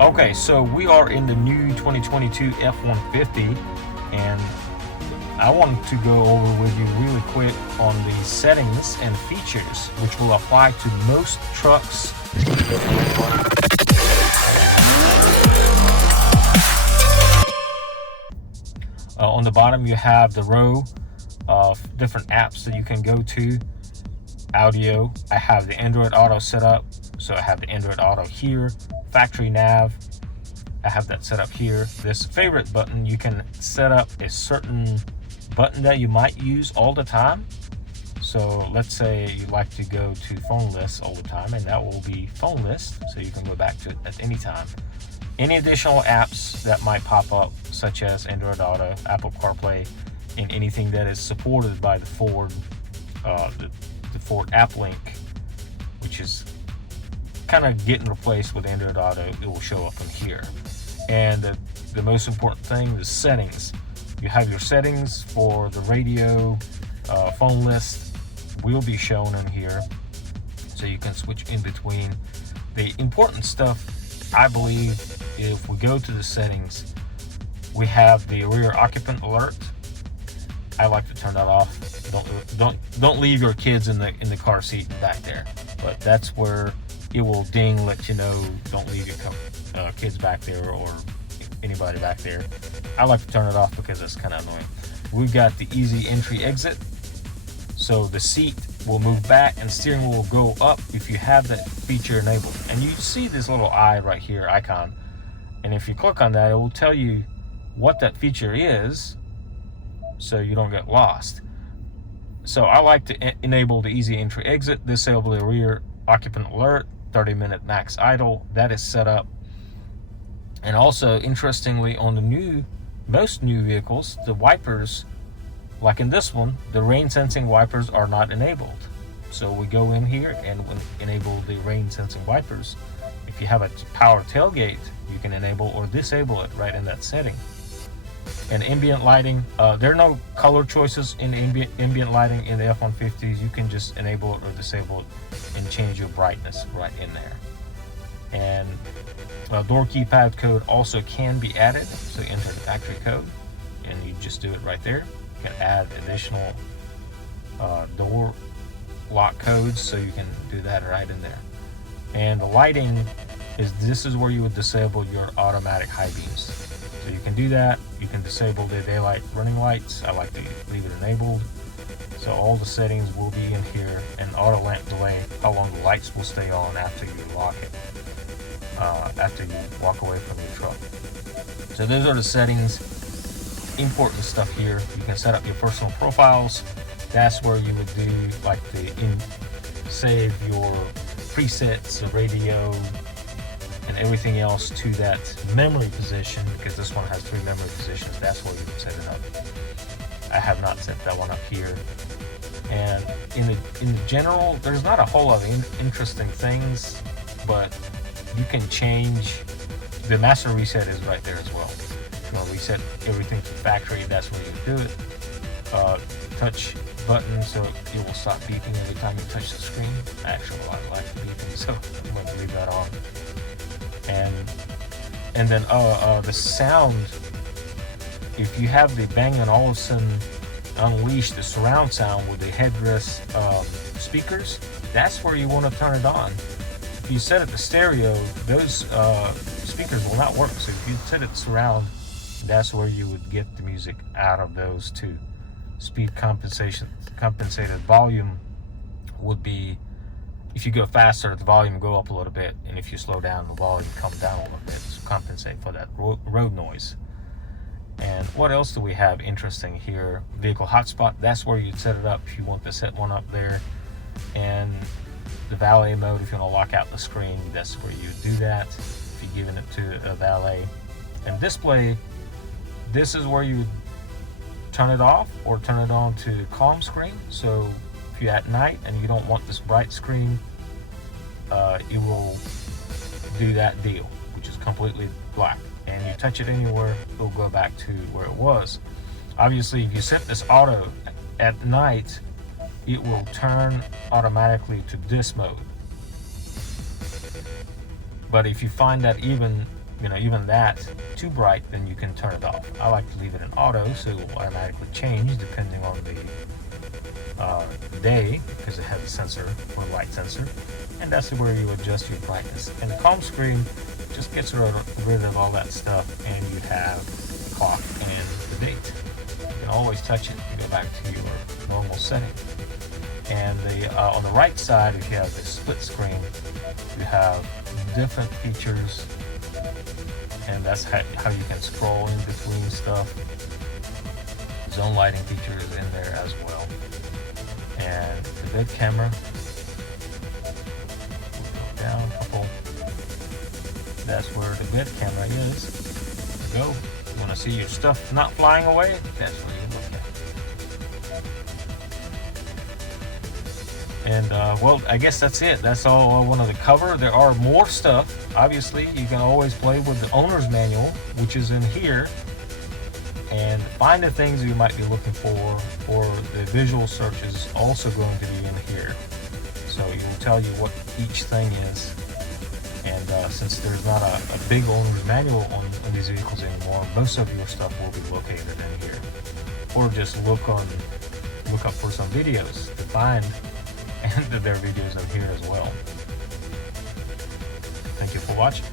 Okay, so we are in the new 2022 F-150, and I wanted to go over with you really quick on the settings and features which will apply to most trucks. On the bottom you have the row of different apps that you can go to. Audio, I have the Android Auto set up, so I have the Android Auto here. Factory Nav, I have that set up here. This favorite button, you can set up a certain button that you might use all the time. So let's say you like to go to phone list all the time, and that will be phone list, so you can go back to it at any time. Any additional apps that might pop up, such as Android Auto, Apple CarPlay, and anything that is supported by the Ford Ford App Link, which is kind of getting replaced with Android Auto, it will show up in here. And the most important thing, the settings. You have your settings for the radio, phone list will be shown in here, so you can switch in between. The important stuff, I believe, if we go to the settings, we have the rear occupant alert. I like to turn that off. Don't leave your kids in the car seat back there. But that's where it will ding, let you know, don't leave your kids back there or anybody back there. I like to turn it off because it's kind of annoying. We've got the easy entry exit, so the seat will move back and steering wheel will go up if you have that feature enabled. And you see this little eye right here icon, and if you click on that, it will tell you what that feature is, so you don't get lost. So I like to enable the easy entry exit, disable the rear occupant alert, 30-minute max idle, that is set up. And also, interestingly, on the most new vehicles, the wipers, like in this one, the rain sensing wipers are not enabled. So we go in here and enable the rain sensing wipers. If you have a power tailgate, you can enable or disable it right in that setting. And ambient lighting, there are no color choices in ambient lighting in the F-150s. You can just enable it or disable it and change your brightness right in there. And door keypad code also can be added, so you enter the factory code and you just do it right there. You can add additional door lock codes, so you can do that right in there. And the lighting this is where you would disable your automatic high beams. So you can do that. You can disable the daylight running lights. I like to leave it enabled. So all the settings will be in here, and auto lamp delay, how long the lights will stay on after you lock it, after you walk away from your truck. So those are the settings. Important stuff here. You can set up your personal profiles. That's where you would do like save your presets, the radio, and everything else to that memory position, because this one has 3 memory positions. That's where you would set it up. I have not set that one up here. And in the general, there's not a whole lot of interesting things, but you can change. The master reset is right there as well. If you want to reset everything to factory, that's where you do it. Touch button, so it will stop beeping every time you touch the screen. Actually, I like beeping, so I'm going to leave that on. And then the sound, if you have the Bang & Olufsen Unleashed, the surround sound with the headrest speakers, that's where you want to turn it on. If you set it to stereo, those speakers will not work. So if you set it to surround, that's where you would get the music out of those two. Speed compensated volume would be, if you go faster, the volume will go up a little bit, and if you slow down, the volume come down a little bit to compensate for that road noise. And what else do we have interesting here? Vehicle hotspot, that's where you'd set it up if you want to set one up there. And the valet mode, if you want to lock out the screen, that's where you do that if you're giving it to a valet. And display, this is where you would turn it off or turn it on to calm screen. So if you're at night and you don't want this bright screen, it will do that deal, which is completely black. And you touch it anywhere, it'll go back to where it was. Obviously, if you set this auto at night, it will turn automatically to this mode. But if you find that even even that too bright, then you can turn it off. I like to leave it in auto, so it will automatically change depending on the day, because it has a sensor or light sensor, and that's where you adjust your brightness. And the home screen just gets rid of all that stuff, and you have the clock and the date. You can always touch it and go back to your normal setting. And on the right side, if you have the split screen, you have different features, and that's how you can scroll in between stuff. Zone lighting feature is in there as well. And the bed camera, we'll go down a couple. That's where the bed camera is. There you go. You want to see your stuff not flying away? That's where you look at. And well, I guess that's it. That's all I wanted to cover. There are more stuff. Obviously, you can always play with the owner's manual, which is in here, and find the things you might be looking for, or the visual search is also going to be in here. So it will tell you what each thing is. And since there's not a big owner's manual on these vehicles anymore, most of your stuff will be located in here. Or just look up for some videos to find, and there are videos in here as well. Thank you for watching.